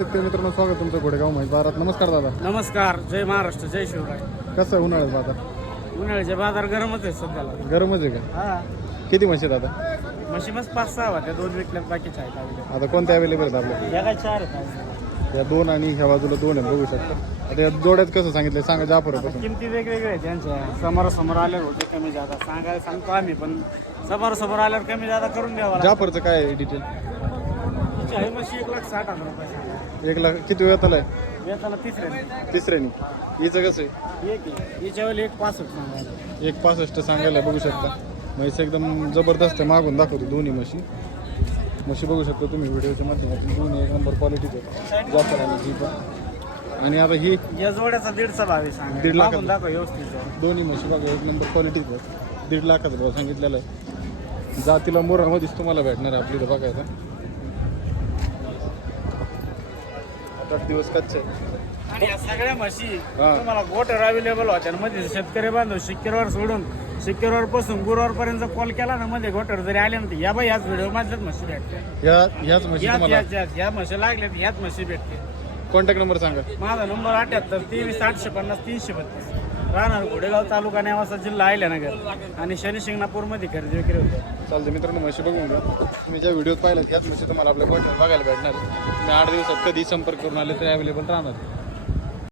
मित्रांनो स्वागत तुमचं घोडेगाव म्हैस बाजारात. नमस्कार दादा. नमस्कार. जय महाराष्ट्र, जय शिवराय. कसं आहे उन्हाळ्यात बाजार? उन्हाळ्याचे बाजार गरमच आहे सध्याला. गरमच आहे का? हा, किती म्हशी आहेत आता? म्हशी मस्त 5-6 होत्या, 2 विकल्यात, बाकीच्या आहेत आपल्या. आता कोणत्या अवेलेबल आहेत आपल्या? या काय 4 आहेत. या 2 आणि ह्या बाजूला 2 आहेत, बघू शकता. आता या जोड्यात कसं सांगितलं सांगा जाफरापासून. किमती वेगवेगळ्या आहेत त्यांच्या. समोरासमोर आल्यावर होते कमी जादा सांगतो आम्ही, पण समोरासमोर आल्यावर कमी जादा करून द्यावा. जाफरचं काय आहे डिटेल? तुमची आहे म्हशी 1,60,000 रुपये. 1 लाख किती वेळाला आहे? वेताला तिसऱ्या तिसऱ्यानी. हिचं कसं आहे? याच्या वेळी 1,65 सांगायला. 1,65 सांगायला, बघू शकता. म्हैस एकदम जबरदस्त आहे. मागून दाखवतो दोन्ही म्हशी बघू शकता तुम्ही व्हिडिओच्या माध्यमातून. दोन्ही एक नंबर क्वालिटीचे जाफर आणि ही पण. आणि आता ही या जोड्याचा 1,50 भाव आहे सांगा. 1,50,000 मागून दाखव व्यवस्थित. दोन्ही म्हशी बघा एक नंबर क्वालिटीचे. 1,50,000 लाखाचा भाव सांगितलेला आहे. जातीला मोरामध्येच तुम्हाला भेटणार आहे आपली इथं बघायला. 8 दिवस कच्चे आहे. आणि या सगळ्या म्हशी हा. तुम्हाला गोटर अवेलेबल होत्या. मध्ये शेतकरी बांधव शिक्केरवर सोडून शिक्केरवर पासून गुरुवार पर्यंत कॉल केला ना, मध्ये गोटर जरी आले ना, या बाई याच व्हिडिओ मधल्याच म्हशी भेटते. ह्याच म्हशी तुम्हाला या म्हशी लागल्यात, ह्याच म्हशी भेटते. कॉन्टॅक्ट नंबर सांगा. माझा नंबर 78 23 850 332. राहणार घोडेगाव, तालुका नेवासा, जिल्हा अहिल्यानगर. आणि शनी शिंगणापूरमध्ये खरेदी विक्री होते. चालते मित्रांनो, म्हशी बघून घ्या. तुम्ही ज्या व्हिडिओत पाहिल्यात ह्याच म्हशी तुम्हाला आपल्या गोठ्यात बघायला भेटणार. तुम्ही 8 दिवसात कधी संपर्क करून आले तरी अवेलेबल राहणार.